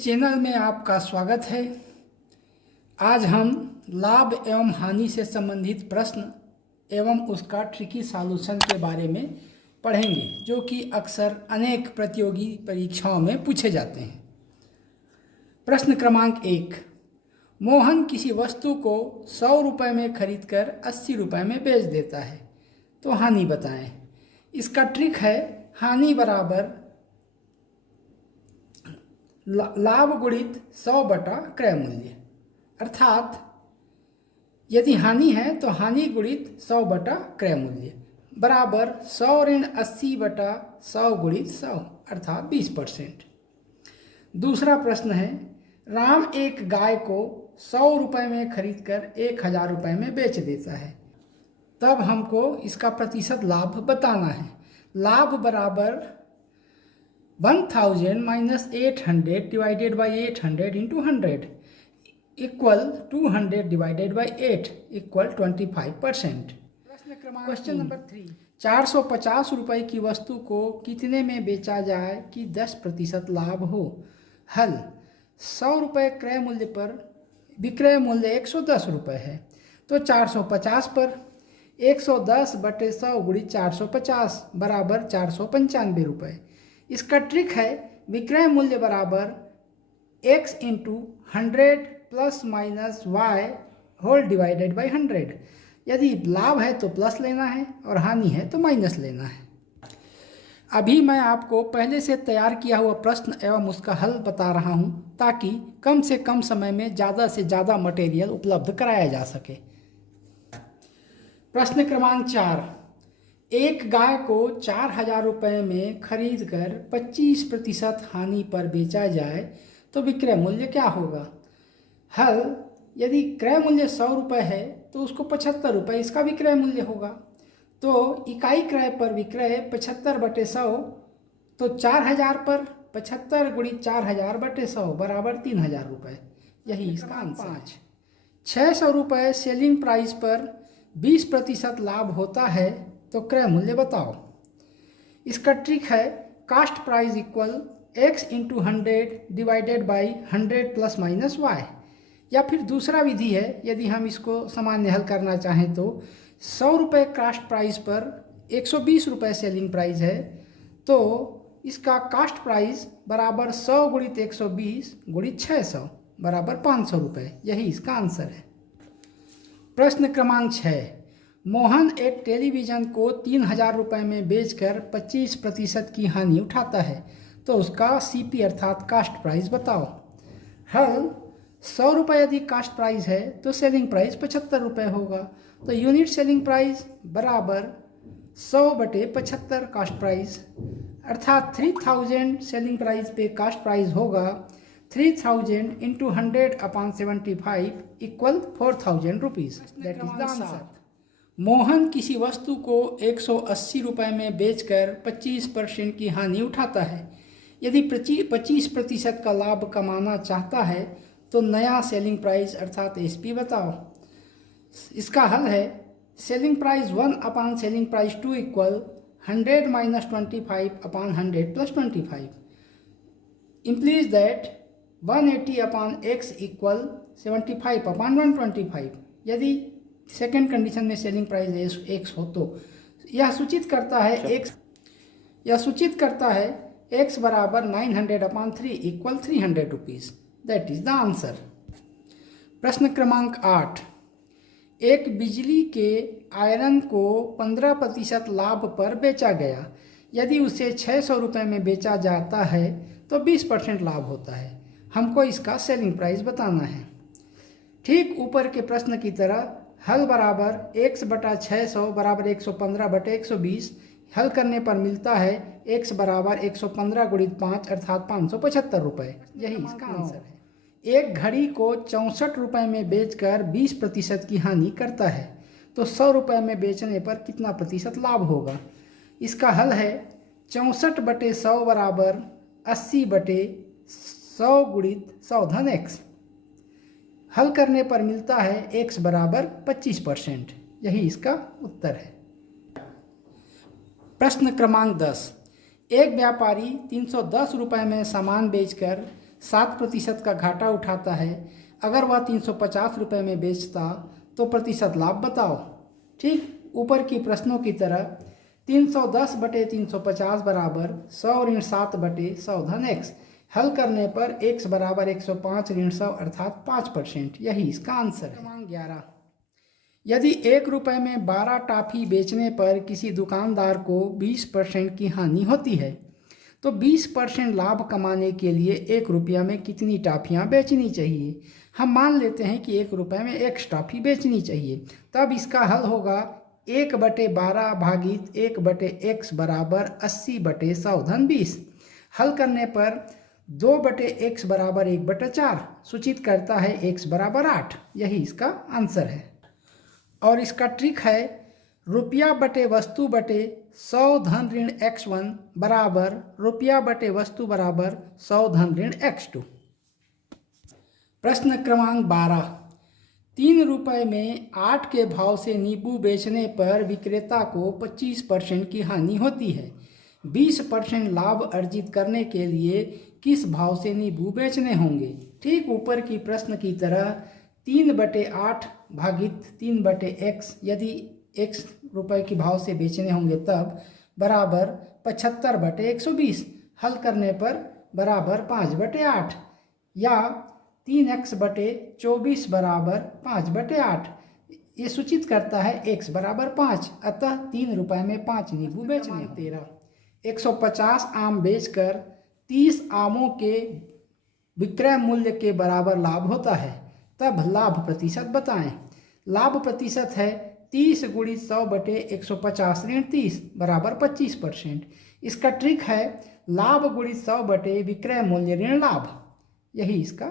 इस चैनल में आपका स्वागत है। आज हम लाभ एवं हानि से संबंधित प्रश्न एवं उसका ट्रिकी सॉल्यूशन के बारे में पढ़ेंगे, जो कि अक्सर अनेक प्रतियोगी परीक्षाओं में पूछे जाते हैं। प्रश्न क्रमांक 1, मोहन किसी वस्तु को 100 रुपये में खरीदकर 80 रुपये में बेच देता है, तो हानि बताएं। इसका ट्रिक है हानि बराबर लाभ गुणित 100 बटा क्रय मूल्य, अर्थात यदि हानि है तो हानि गुणित 100 बटा क्रय मूल्य बराबर 100 ऋण 80 बटा 100 गुणित 100 अर्थात 20%। दूसरा प्रश्न है, राम एक गाय को 100 रुपये में खरीदकर 1000 रुपये में बेच देता है, तब हमको इसका प्रतिशत लाभ बताना है। लाभ बराबर 1000 minus 800 divided by 800 into 100 equal 200 divided by 8 equal 25%। Question number 3, 450 रुपये की वस्तु को कितने में बेचा जाए कि 10% लाभ हो। हल, 100 रुपये क्रय मूल्य पर विक्रय मूल्य 110 रुपये है, तो 450 पर 110 बटे 100 गुणित 450 बराबर 495 रुपये। इसका ट्रिक है विक्रय मूल्य बराबर x into 100 plus minus y whole divided by 100। यदि लाभ है तो प्लस लेना है और हानि है तो माइनस लेना है। अभी मैं आपको पहले से तैयार किया हुआ प्रश्न एवं उसका हल बता रहा हूं, ताकि कम से कम समय में ज़्यादा से ज़्यादा मटेरियल उपलब्ध कराया जा सके। प्रश्न क्रमांक 4, एक गाय को 4000 रुपये में खरीद कर 25% हानि पर बेचा जाए तो विक्रय मूल्य क्या होगा। हल, यदि क्रय मूल्य 100 रुपये है तो उसको 75 रुपये इसका विक्रय मूल्य होगा, तो इकाई क्रय पर विक्रय 75 बटे 100, तो 4000 पर 75 गुणित 4000 बटे 100 बराबर 3000 रुपये। यही इसका आंसर है। 600 रुपये सेलिंग प्राइस पर 20% लाभ होता है, तो क्रय मूल्य बताओ। इसका ट्रिक है cost price equal x into 100 divided by 100 plus minus y, या फिर दूसरा विधि है, यदि हम इसको सामान्य हल करना चाहें तो 100 रुपये कास्ट प्राइस पर 120 रुपये सेलिंग प्राइस है, तो इसका कास्ट प्राइस बराबर 100 गुणित 120 गुणित 600 बराबर 500 रुपये। यही इसका आंसर है। प्रश्न क्रमांक 6, मोहन एक टेलीविज़न को 3000 रुपये में बेचकर 25% की हानि उठाता है, तो उसका CP अर्थात कास्ट प्राइस बताओ। हल, 100 रुपये यदि कास्ट प्राइस है तो सेलिंग प्राइस 75 रुपये होगा, तो यूनिट सेलिंग प्राइस बराबर 100 बटे 75 कास्ट प्राइस, अर्थात 3000 सेलिंग प्राइस पे कास्ट प्राइस होगा 3000 into 100 upon 75 equal 4000 rupees. That is the answer. Mohan किसी वस्तु को 180 रुपये में बेचकर 25% की हानि उठाता है। यदि 25% का लाभ कमाना चाहता है तो नया सेलिंग प्राइस अर्थात SP बताओ। इसका हल है selling price 1 upon selling price 2 equal 100 minus 25 upon 100 plus 25 implies that 180 upon x equal 75 upon 125। यदि सेकेंड कंडीशन में सेलिंग प्राइस x हो तो यह सूचित करता है x बराबर 900 upon 3 equal 300 rupees. That is the answer. प्रश्न क्रमांक 8, एक बिजली के आयरन को 15% लाभ पर बेचा गया। यदि उसे 600 रुपये में बेचा जाता है तो 20% लाभ होता है। हमको इसका सेलिंग प्राइस बताना है। ठीक ऊपर के प्रश्न की तरह हल बराबर x बटा 600 बराबर 115 बटे 120। हल करने पर मिलता है x बराबर 115 गुणित 5 अर्थात 575 रुपये। यही इसका आंसर है। एक घड़ी को 64 रुपये में बेचकर 20% की हानि करता है, तो 100 रुपये में बेचने पर कितना प्रतिशत लाभ होगा। इसका हल है 64 बटे 100 बराबर 80 बटे 100 गुणित 100 धन x। हल करने पर मिलता है x बराबर 25%। यही इसका उत्तर है। प्रश्न क्रमांक 10, एक व्यापारी 310 रुपये में सामान बेचकर 7% का घाटा उठाता है, अगर वह 350 रुपये में बेचता तो प्रतिशत लाभ बताओ। ठीक ऊपर की प्रश्नों की तरह 310 बटे 350 बराबर 100 ऋण 7 बटे 100 धन x। हल करने पर x बराबर 105 ऋण 100 अर्थात 5%। यही इसका आंसर है। क्रमांक 11, यदि 1 रुपये में 12 टॉफ़ी बेचने पर किसी दुकानदार को 20% की हानि होती है, तो 20% लाभ कमाने के लिए 1 रुपया में कितनी टॉफ़ियाँ बेचनी चाहिए। हम मान लेते हैं कि 1 रुपये में x टॉफ़ी बेचनी चाहिए। तब इसका हल होगा 1/12 भागित 1/x बराबर 80/100 धन 20। हल करने पर 2/x बराबर 1/4 सूचित करता है x बराबर 8। यही इसका आंसर है। और इसका ट्रिक है रुपया बटे वस्तु बटे 100 धन ऋण x1 बराबर रुपया बटे वस्तु बराबर 100 धन ऋण x2। प्रश्न क्रमांक 12, 3 रुपये में 8 के भाव से नींबू बेचने पर विक्रेता को 25% की हानि होती है। 20% लाभ अर्जित करने के लिए किस भाव से नींबू बेचने होंगे। ठीक ऊपर की प्रश्न की तरह 3/8 भागित 3/x, यदि x रुपये के भाव से बेचने होंगे तब बराबर 75/120। हल करने पर बराबर 5/8 या 3x/24 बराबर 5/8। ये सूचित करता है x बराबर 5, अतः 3 रुपये में 5 नींबू बेचने। 13, 150 आम बेचकर 30 आमों के विक्रय मूल्य के बराबर लाभ होता है, तब लाभ प्रतिशत बताएं। लाभ प्रतिशत है 30 गुणित 100 बटे 150 ऋण 30 बराबर 25%। इसका ट्रिक है लाभ गुणित 100 बटे विक्रय मूल्य ऋण लाभ। यही इसका